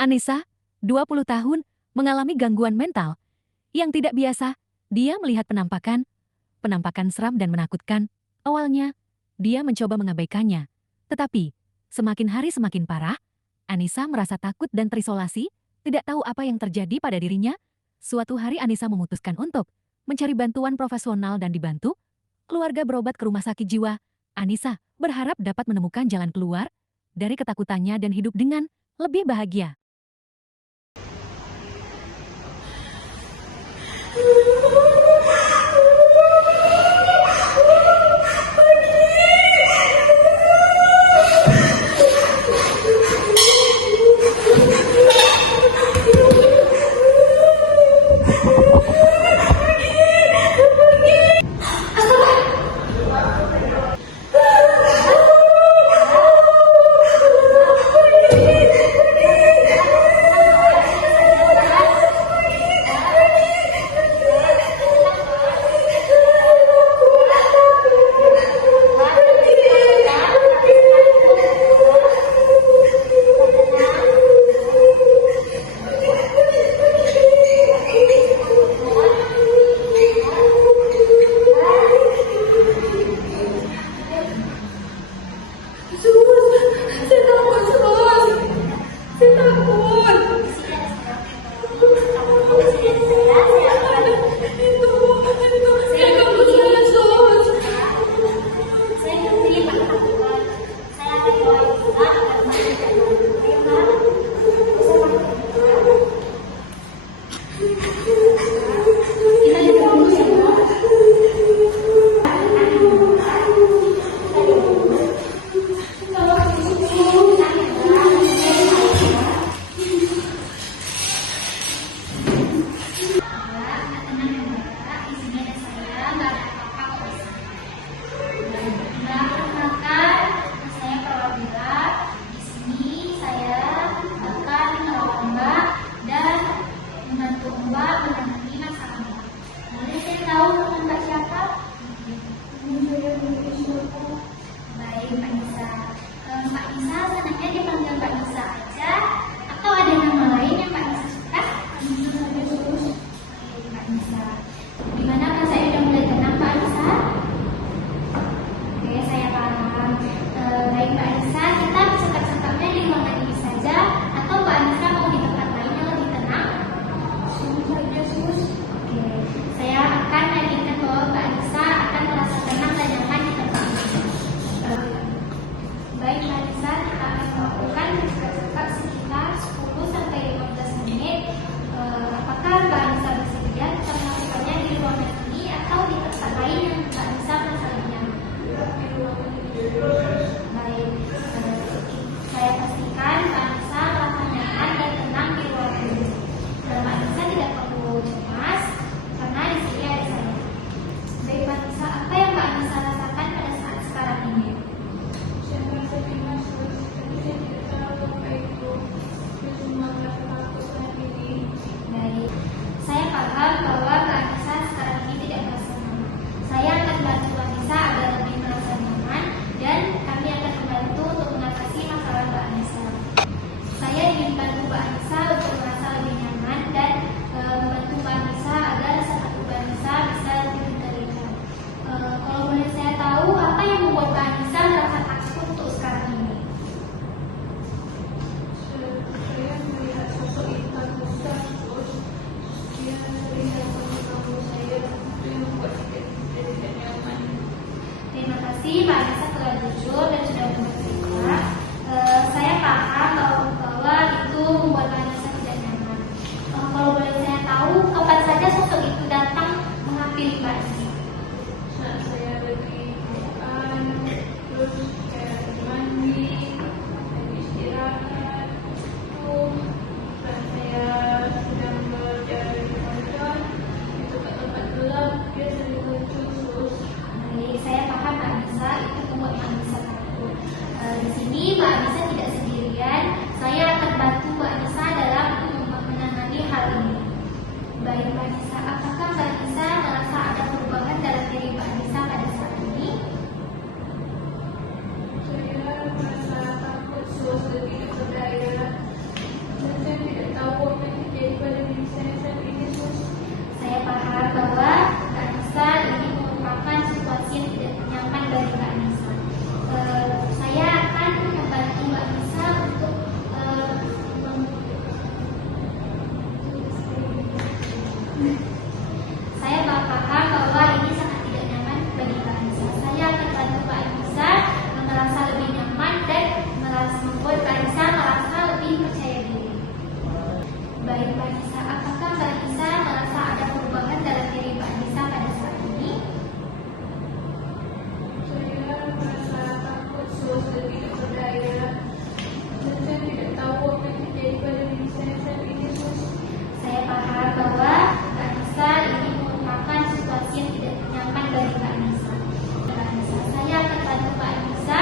Anissa, 20 tahun, mengalami gangguan mental yang tidak biasa. Dia melihat penampakan seram dan menakutkan. Awalnya, dia mencoba mengabaikannya. Tetapi, semakin hari semakin parah. Anissa merasa takut dan terisolasi, tidak tahu apa yang terjadi pada dirinya. Suatu hari Anissa memutuskan untuk mencari bantuan profesional dan dibantu. Keluarga berobat ke rumah sakit jiwa. Anissa berharap dapat menemukan jalan keluar dari ketakutannya dan hidup dengan lebih bahagia. paham bahwa Kak Anissa ini merupakan situasi yang tidak nyaman bagi Kak Anissa. Saya akan membantu Kak Anissa untuk saya paham bahwa ini sangat tidak nyaman bagi Kak Anissa. Saya akan bantu Kak Anissa merasa lebih nyaman dan membuat Kak Anissa merasa lebih percaya diri. Baik Kak Anissa, apakah Kak Anissa merasa ada perubahan dalam diri Kak Anissa pada saat ini? Saya merasa takut, sedih, tidak berdaya, dan saya tidak tahu apa yang terjadi pada diri saya saat ini. Saya paham bahwa Kak Anissa ini merupakan situasi yang tidak nyaman bagi Kak Anissa. Saya akan bantu Kak Anissa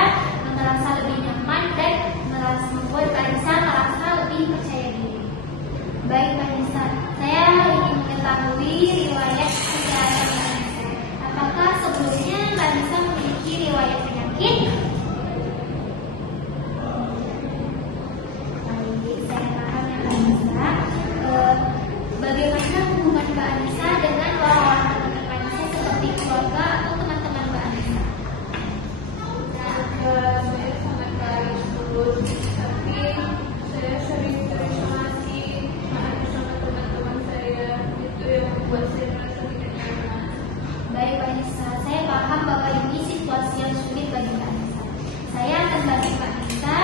merasa lebih nyaman dan membuat Kak Anissa merasa lebih percaya diri. Baik Kak Anissa, saya ingin mengetahui riwayat kesehatan Kak Anissa. Apakah sebelumnya Kak Anissa memiliki riwayat penyakit? Baik, saya paham ya Kak Anissa. Bagaimana hubungan Kak Anissa dengan orang-orang terdekat Kak Anissa seperti keluarga atau teman-teman Kak Anissa? Saya sangat baik, tapi saya sering terisolasi bersama teman-teman saya. Itu yang membuat saya merasa tidak nyaman. Baik Kak Anissa, saya paham bahwa ini situasi yang sulit bagi Kak Anissa. Saya akan bantu Kak Anissa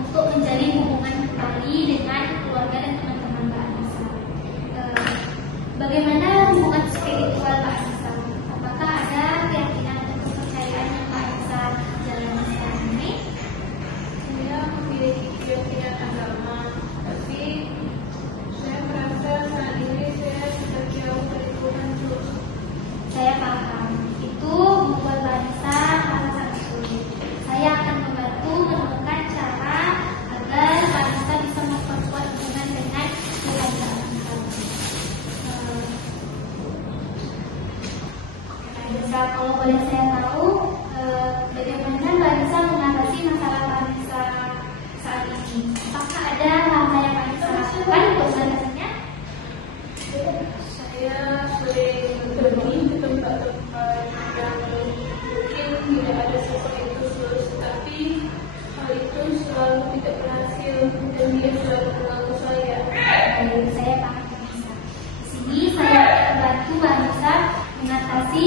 untuk menjalin hubungan kembali dengan keluarga dan teman-teman Kak Anissa. Bagaimana hubungan spiritual Kak Anissa? Apakah ada keyakinan atau kepercayaan yang Kak Anissa jalani saat ini? Saya memiliki keyakinan agama, tapi saya merasa saat ini saya sudah jauh dari Tuhan. Saya paham. Itu membuat Kak Anissa merasa sangat sulit. Saya akan membantu menemukan cara agar Kak Anissa bisa memperkuat hubungan dengan Tuhan Kak Anissa. Kak Anissa, kalau boleh saya tahu, bagaimana Kak Anissa mengatasi masalah Kak Anissa saat ini? Apakah ada hal-hal yang Kak Anissa lakukan untuk mengatasinya? Saya sering pergi ke tempat-tempat yang mungkin tidak ada sesuatu khusus, tapi hal itu selalu tidak berhasil dan dia selalu mengganggu saya. Baik, saya paham Kak Anissa. Di sini saya akan membantu Kak Anissa mengatasi